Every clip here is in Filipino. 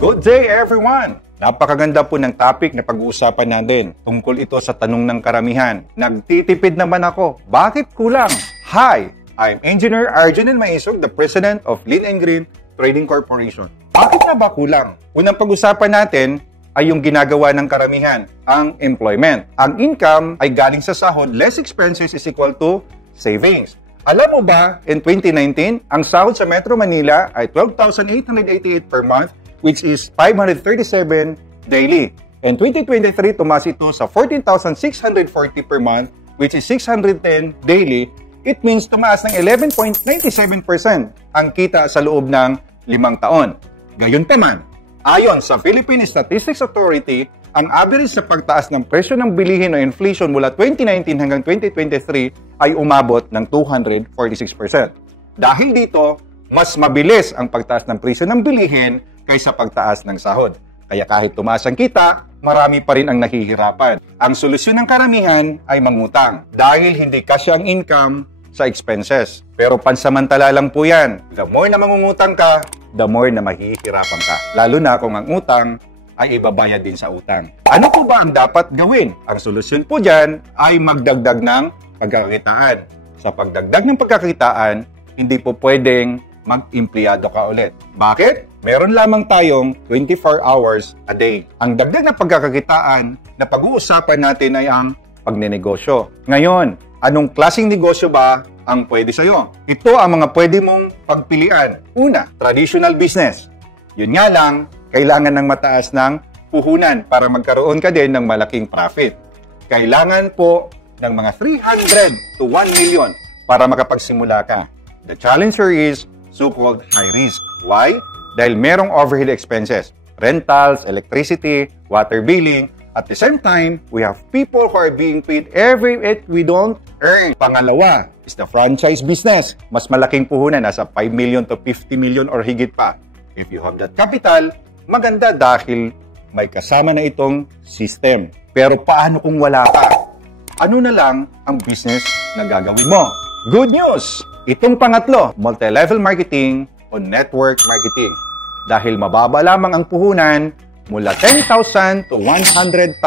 Good day everyone! Napakaganda po ng topic na pag-uusapan natin. Tungkol ito sa tanong ng karamihan. Nagtitipid naman ako. Bakit kulang? Hi! I'm Engineer Arjun Maisog, the President of Lean and Green Trading Corporation. Bakit na ba kulang? Unang pag-usapan natin ay yung ginagawa ng karamihan, ang employment. Ang income ay galing sa sahod, less expenses is equal to savings. Alam mo ba, in 2019, ang sahod sa Metro Manila ay 12,888 per month, which is 537 daily. In 2023, tumaas ito sa 14,640 per month, which is 610 daily. It means tumaas ng 11.97% ang kita sa loob ng 5 taon. Gayunpaman, ayon sa Philippine Statistics Authority, ang average sa pagtaas ng presyo ng bilihin o inflation mula 2019 hanggang 2023 ay umabot ng 246%. Dahil dito, mas mabilis ang pagtaas ng presyo ng bilihin kaysa pagtaas ng sahod. Kaya kahit tumaas ang kita, marami pa rin ang nahihirapan. Ang solusyon ng karamihan ay mangutang dahil hindi kasya ang income sa expenses. Pero pansamantala lang po yan. The more na mangungutang ka, the more na mahihirapan ka. Lalo na kung ang utang ay ibabayad din sa utang. Ano po ba ang dapat gawin? Ang solusyon po dyan ay magdagdag ng pagkakitaan. Sa pagdagdag ng pagkakitaan, hindi po pwedeng mag-empleyado ka ulit. Bakit? Meron lamang tayong 24 hours a day. Ang dagdag na pagkakakitaan na pag-uusapan natin ay ang pagnenegosyo. Ngayon, anong klaseng negosyo ba ang pwede sa'yo? Ito ang mga pwede mong pagpilian. Una, traditional business. Yun nga lang, kailangan ng mataas ng puhunan para magkaroon ka din ng malaking profit. Kailangan po ng mga 300 to 1 million para makapagsimula ka. The challenge here is so-called high risk. Why? Dahil merong overhead expenses, rentals, electricity, water billing. At the same time, we have people who are being paid every it we don't earn. Pangalawa is the franchise business. Mas malaking puhunan, nasa 5 million to 50 million or higit pa. If you have that capital, maganda dahil may kasama na itong system. Pero paano kung wala ka? Ano na lang ang business na gagawin mo? Good news! Itong pangatlo, multi-level marketing o network marketing. Dahil mababa lamang ang puhunan mula 10,000 to 100,000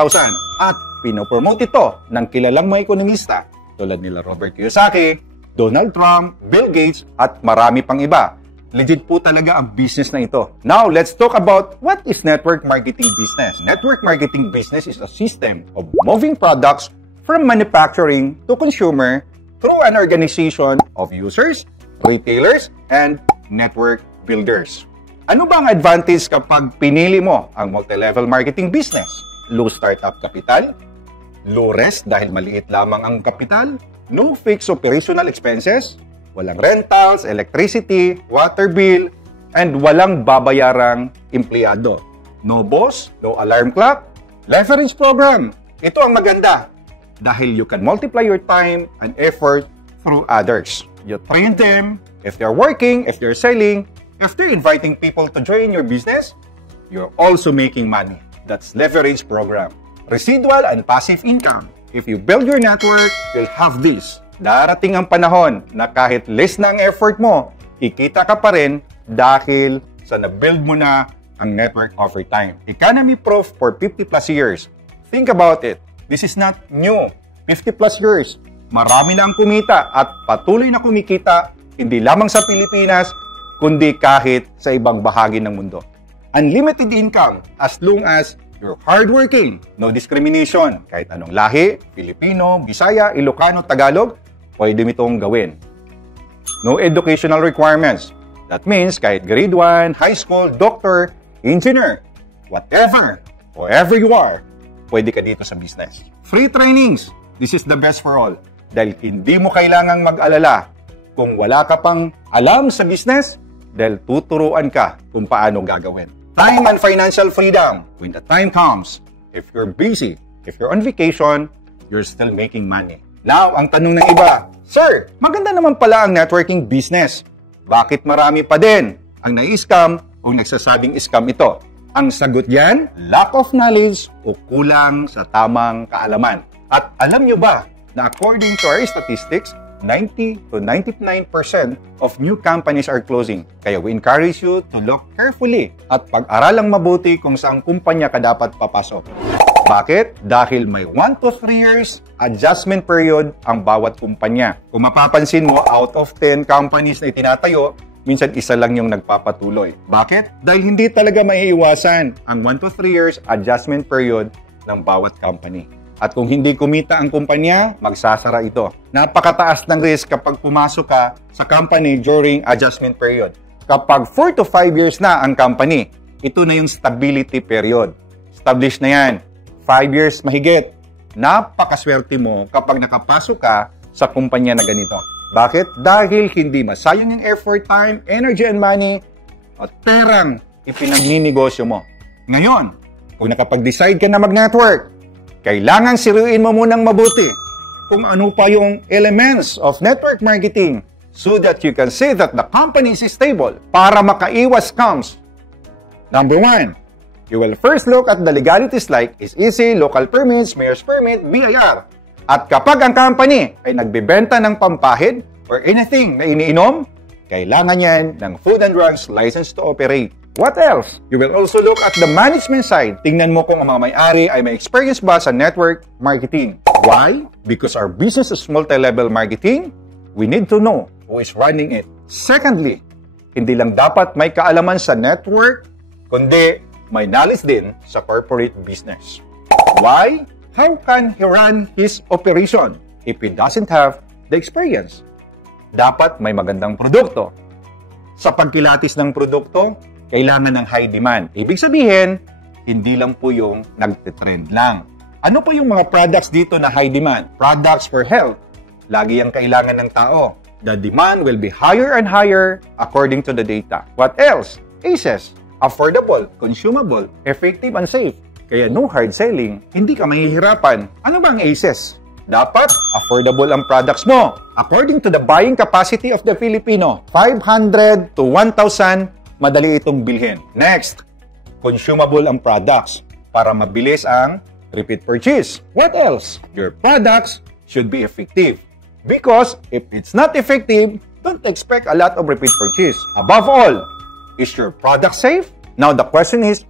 at pinopromote ito ng kilalang mga ekonomista tulad nila Robert Kiyosaki, Donald Trump, Bill Gates at marami pang iba. Legit po talaga ang business na ito. Now, let's talk about what is network marketing business. Network marketing business is a system of moving products from manufacturing to consumer through an organization of users, retailers, and network builders. Ano ba ang advantage kapag pinili mo ang multi-level marketing business? Low startup capital, low risk dahil maliit lamang ang kapital, no fixed operational expenses, walang rentals, electricity, water bill, and walang babayarang empleyado. No boss, no alarm clock, leverage program. Ito ang maganda dahil you can multiply your time and effort through others. You train them, if they're working, if they're selling, if they're inviting people to join your business, you're also making money. That's leverage program. Residual and passive income. If you build your network, you'll have this. Darating ang panahon na kahit less na ang effort mo, kikita ka pa rin dahil sa na-build mo na ang network over time. Economy proof for 50 plus years. Think about it. This is not new. 50 plus years. Marami na ang kumita at patuloy na kumikita hindi lamang sa Pilipinas, kundi kahit sa ibang bahagi ng mundo. Unlimited income as long as you're hardworking. No discrimination. Kahit anong lahi, Filipino, Bisaya, Ilocano, Tagalog, pwede mo itong gawin. No educational requirements. That means kahit grade 1, high school, doctor, engineer, whoever you are, pwede ka dito sa business. Free trainings. This is the best for all. Dahil hindi mo kailangang mag-alala kung wala ka pang alam sa business, dahil tuturuan ka kung paano gagawin. Time and financial freedom. When the time comes, if you're busy, if you're on vacation, you're still making money. Now, ang tanong ng iba, Sir, maganda naman pala ang networking business. Bakit marami pa din ang na-scam o nagsasabing scam ito? Ang sagot yan, lack of knowledge o kulang sa tamang kaalaman. At alam nyo ba na according to our statistics, 90 to 99% of new companies are closing. Kaya we encourage you to look carefully at pag-aralang mabuti kung saang kumpanya ka dapat papasok. Bakit? Dahil may 1 to 3 years adjustment period ang bawat kumpanya. Kung mapapansin mo, out of 10 companies na itinatayo, minsan isa lang yung nagpapatuloy. Bakit? Dahil hindi talaga maiiwasan ang 1 to 3 years adjustment period ng bawat company. At kung hindi kumita ang kumpanya, magsasara ito. Napakataas ng risk kapag pumasok ka sa company during adjustment period. Kapag 4 to 5 years na ang company, ito na yung stability period. Established na yan. 5 years mahigit. Napakaswerte mo kapag nakapasok ka sa kumpanya na ganito. Bakit? Dahil hindi masayang yung effort, time, energy, and money at perang ipinagninegosyo mo. Ngayon, kung nakapag-decide ka na mag-network, kailangan siriuin mo munang mabuti kung ano pa yung elements of network marketing so that you can say that the company is stable para makaiwas scams. Number 1, you will first look at the legalities like SEC, local permits, mayor's permit, BIR. At kapag ang company ay nagbebenta ng pampahid or anything na iniinom, kailangan yan ng Food and Drugs License to Operate. What else? You will also look at the management side. Tingnan mo kung ang mga may-ari ay may experience ba sa network marketing. Why? Because our business is multi-level marketing, we need to know who is running it. Secondly, hindi lang dapat may kaalaman sa network, kundi may knowledge din sa corporate business. Why? How can he run his operation if he doesn't have the experience? Dapat may magandang produkto. Sa pagkilatis ng produkto, kailangan ng high demand. Ibig sabihin, hindi lang po yung nagtitrend lang. Ano po yung mga products dito na high demand? Products for health. Lagi ang kailangan ng tao. The demand will be higher and higher according to the data. What else? ACEs. Affordable, consumable, effective, and safe. Kaya no hard selling, hindi ka mahihirapan. Ano ba ang ACEs? Dapat affordable ang products mo. According to the buying capacity of the Filipino, 500 to 1,000 madali itong bilhin. Next, consumable ang products para mabilis ang repeat purchase. What else? Your products should be effective. Because if it's not effective, don't expect a lot of repeat purchase. Above all, is your product safe? Now the question is,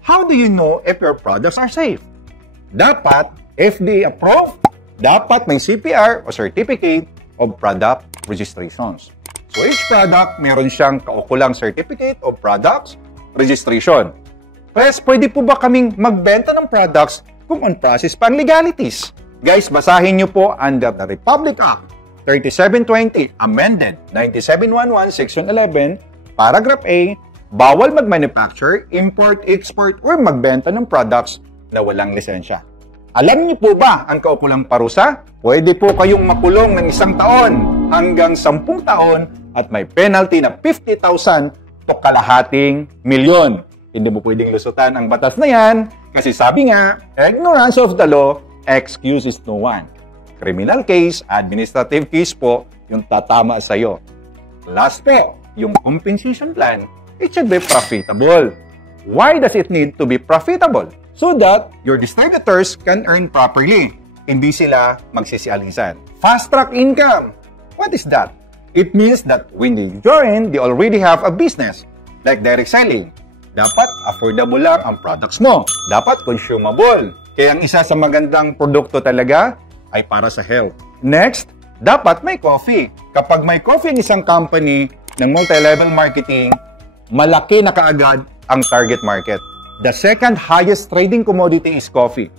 how do you know if your products are safe? Dapat FDA approved, dapat may CPR o Certificate of Product Registrations. So each product, meron siyang kaukulang Certificate of Products Registration. Pwes, pwede po ba kaming magbenta ng products kung on process pa ang legalities? Guys, basahin niyo po under the Republic Act 3720, amended 9711, Section 11, Paragraph A, bawal mag-manufacture, import, export, or magbenta ng products na walang lisensya. Alam niyo po ba ang kaukulang parusa? Pwede po kayong makulong ng 1 taon hanggang 10 taon at may penalty na 50,000 to kalahating milyon. Hindi mo pwedeng lusutan ang batas na yan kasi sabi nga, ignorance of the law excuses no one. Criminal case, administrative case po yung tatama sa'yo. Last po, yung compensation plan, it should be profitable. Why does it need to be profitable? So that your distributors can earn properly. Hindi sila magsisialisan. Fast track income. What is that? It means that when they join, they already have a business. Like direct selling. Dapat affordable lang ang products mo. Dapat consumable. Kaya ang isa sa magandang produkto talaga ay para sa health. Next, dapat may coffee. Kapag may coffee ang isang company ng multi-level marketing, malaki na kaagad ang target market. The second highest trading commodity is coffee.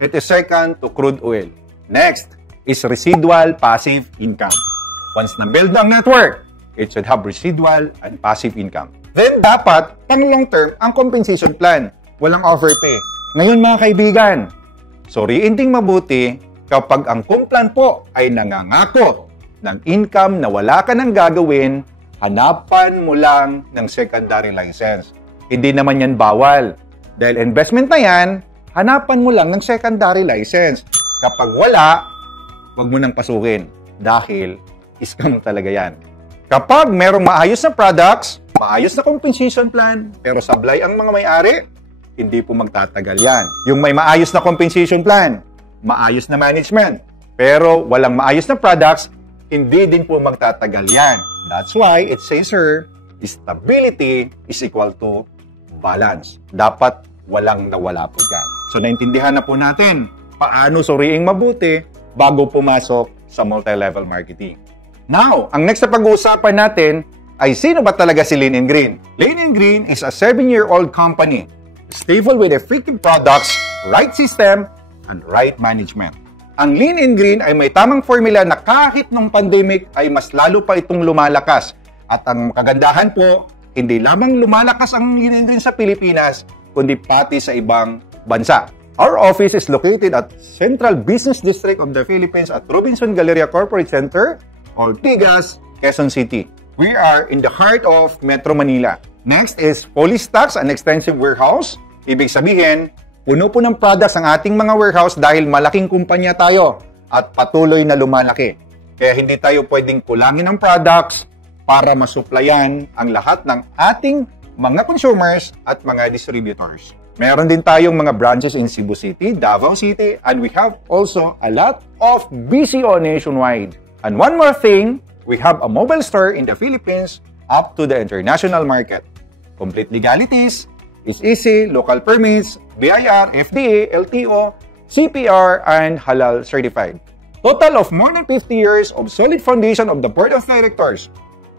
It is second to crude oil. Next is residual passive income. Once na-build ang network, it should have residual and passive income. Then dapat, pang long term, ang compensation plan. Walang overpay. Ngayon mga kaibigan, suriin ding mabuti kapag ang kumplan po ay nangangako ng income na wala ka nang gagawin, hanapan mo lang ng secondary license. Hindi naman yan bawal. Dahil investment na yan, hanapan mo lang ng secondary license. Kapag wala, huwag mo nang pasukin. Dahil, scam talaga yan. Kapag merong maayos na products, maayos na compensation plan, pero sablay ang mga may-ari, hindi po magtatagal yan. Yung may maayos na compensation plan, maayos na management, pero walang maayos na products, hindi din po magtatagal yan. That's why it says here, stability is equal to balance. Dapat walang nawala po dyan. So, naintindihan na po natin paano suriing mabuti bago pumasok sa multi-level marketing. Now, ang next na pag-uusapan natin ay sino ba talaga si Lean & Green? Lean & Green is a 7-year-old company, stable with effective products, right system, and right management. Ang Lean & Green ay may tamang formula na kahit nung pandemic ay mas lalo pa itong lumalakas. At ang kagandahan po, hindi lamang lumalakas ang Lean & Green sa Pilipinas, kundi pati sa ibang bansa. Our office is located at Central Business District of the Philippines at Robinson Galleria Corporate Center, Ortigas, Quezon City. We are in the heart of Metro Manila. Next is fully stocked and extensive warehouse. Ibig sabihin, puno po ng products ang ating mga warehouse dahil malaking kumpanya tayo at patuloy na lumalaki. Kaya hindi tayo pwedeng kulangin ng products para masuplayan ang lahat ng ating mga consumers at mga distributors. Meron din tayong mga branches in Cebu City, Davao City, and we have also a lot of BCO nationwide. And one more thing, we have a mobile store in the Philippines up to the international market. Complete legalities, is easy, local permits, BIR, FDA, LTO, CPR, and Halal certified. Total of more than 50 years of solid foundation of the Board of Directors.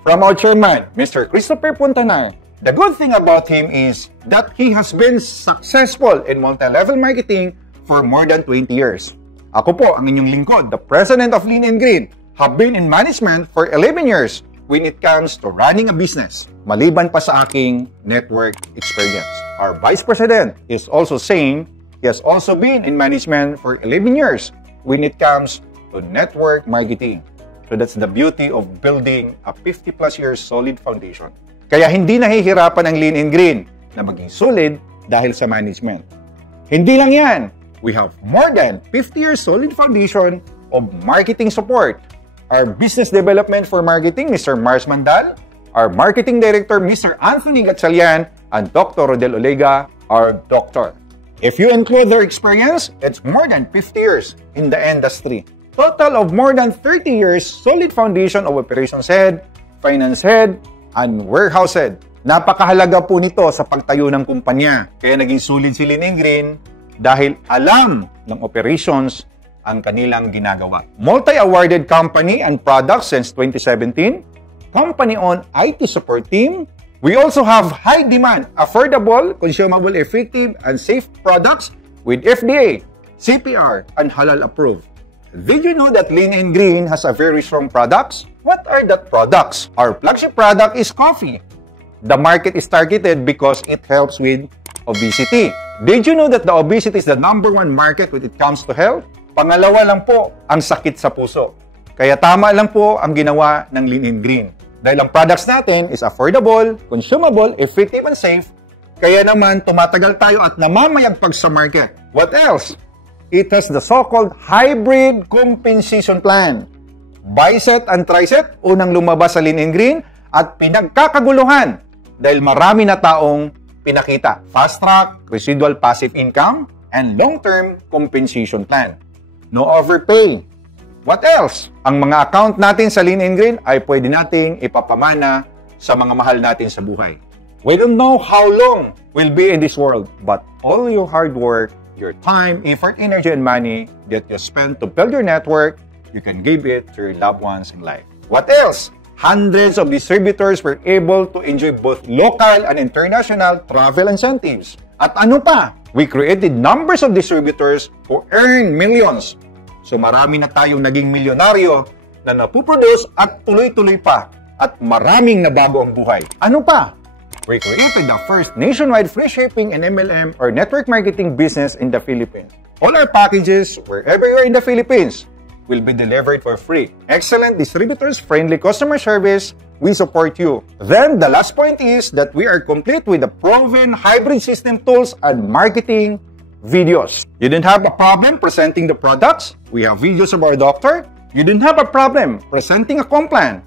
From our chairman, Mr. Christopher Puntanar. The good thing about him is that he has been successful in multi-level marketing for more than 20 years. Ako po, ang inyong lingkod, the President of Lean & Green, have been in management for 11 years when it comes to running a business, maliban pa sa aking network experience. Our Vice President is also saying he has also been in management for 11 years when it comes to network marketing. So that's the beauty of building a 50+ years solid foundation. Kaya hindi nahihirapan ang Lean & Green na maging solid dahil sa management. Hindi lang yan. We have more than 50 years solid foundation of marketing support. Our Business Development for Marketing, Mr. Mars Mandal, our Marketing Director, Mr. Anthony Gatchalian, and Dr. Rodel Olega, our doctor. If you include their experience, it's more than 50 years in the industry. Total of more than 30 years solid foundation of operations head, finance head, and warehouse head. Napakahalaga po nito sa pagtayo ng kumpanya. Kaya naging solid si Lean & Green dahil alam ng operations ang kanilang ginagawa. Multi-awarded company and products since 2017. Company-owned IT support team. We also have high demand, affordable, consumable, effective, and safe products with FDA, CPR, and Halal approved. Did you know that Lean & Green has a very strong products? What are the products? Our flagship product is coffee. The market is targeted because it helps with obesity. Did you know that the obesity is the #1 market when it comes to health? Pangalawa lang po ang sakit sa puso. Kaya tama lang po ang ginawa ng Lean & Green. Dahil ang products natin is affordable, consumable, effective, and safe. Kaya naman tumatagal tayo at namamayagpag sa market. What else? It has the so-called hybrid compensation plan. Biset and triset, unang lumabas sa Lean & Green at pinagkakaguluhan dahil marami na taong pinakita. Fast track, residual passive income, and long-term compensation plan. No overpay. What else? Ang mga account natin sa Lean & Green ay pwede nating ipapamana sa mga mahal natin sa buhay. We don't know how long we'll be in this world, but all your hard work, your time, effort, energy, and money that you spend to build your network, you can give it to your loved ones in life. What else? Hundreds of distributors were able to enjoy both local and international travel incentives. At ano pa? We created numbers of distributors who earn millions. So marami na tayong naging milyonaryo na napuproduce at tuloy-tuloy pa. At maraming nabago ang buhay. Ano pa? We created the first nationwide free shipping and MLM or network marketing business in the Philippines. All our packages, wherever you're in the Philippines, will be delivered for free. Excellent distributors, friendly customer service, we support you. Then, the last point is that we are complete with the proven hybrid system tools and marketing videos. You didn't have a problem presenting the products? We have videos of our doctor. You didn't have a problem presenting a complan?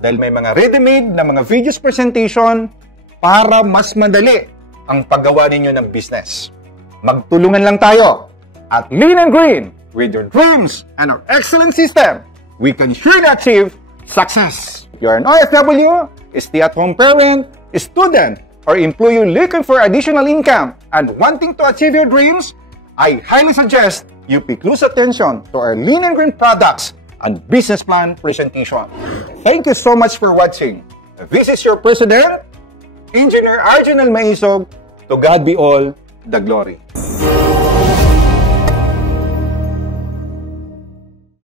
Dahil may mga ready-made na mga videos presentation para mas madali ang paggawa ninyo ng business. Magtulungan lang tayo at Lean & Green with your dreams and our excellent system. we can surely achieve success. You're an OFW, a stay-at-home parent, a student, or employee looking for additional income and wanting to achieve your dreams, I highly suggest you pay close attention to our Lean and Green products and business plan presentation. Thank you so much for watching. This is your President, Engineer Arjun L. Maisog. To God be all the glory.